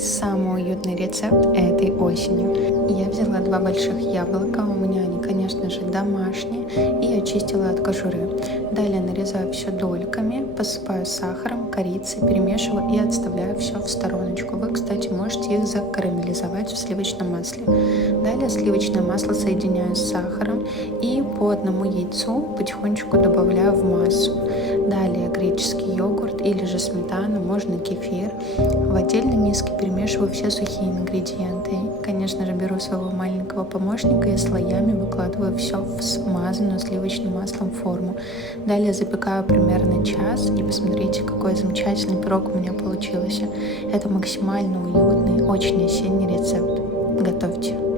самый уютный рецепт этой осенью. Я взяла 2 больших яблока, у меня они, конечно же, домашние, и очистила от кожуры. Далее нарезаю все дольками, посыпаю сахаром, корицей, перемешиваю и отставляю все в стороночку. Вы, кстати, можете их закарамелизовать в сливочном масле. Далее сливочное масло соединяю с сахаром и по одному яйцу потихонечку добавляю в массу. Далее греческий йогурт или же сметана, можно кефир. В отдельной миске перемешиваю все сухие ингредиенты. Конечно же, беру своего маленького помощника и слоями выкладываю все в смазанную сливочным маслом форму. Далее запекаю примерно час, и посмотрите, какой замечательный пирог у меня получился. Это максимально уютный, очень осенний рецепт. Готовьте!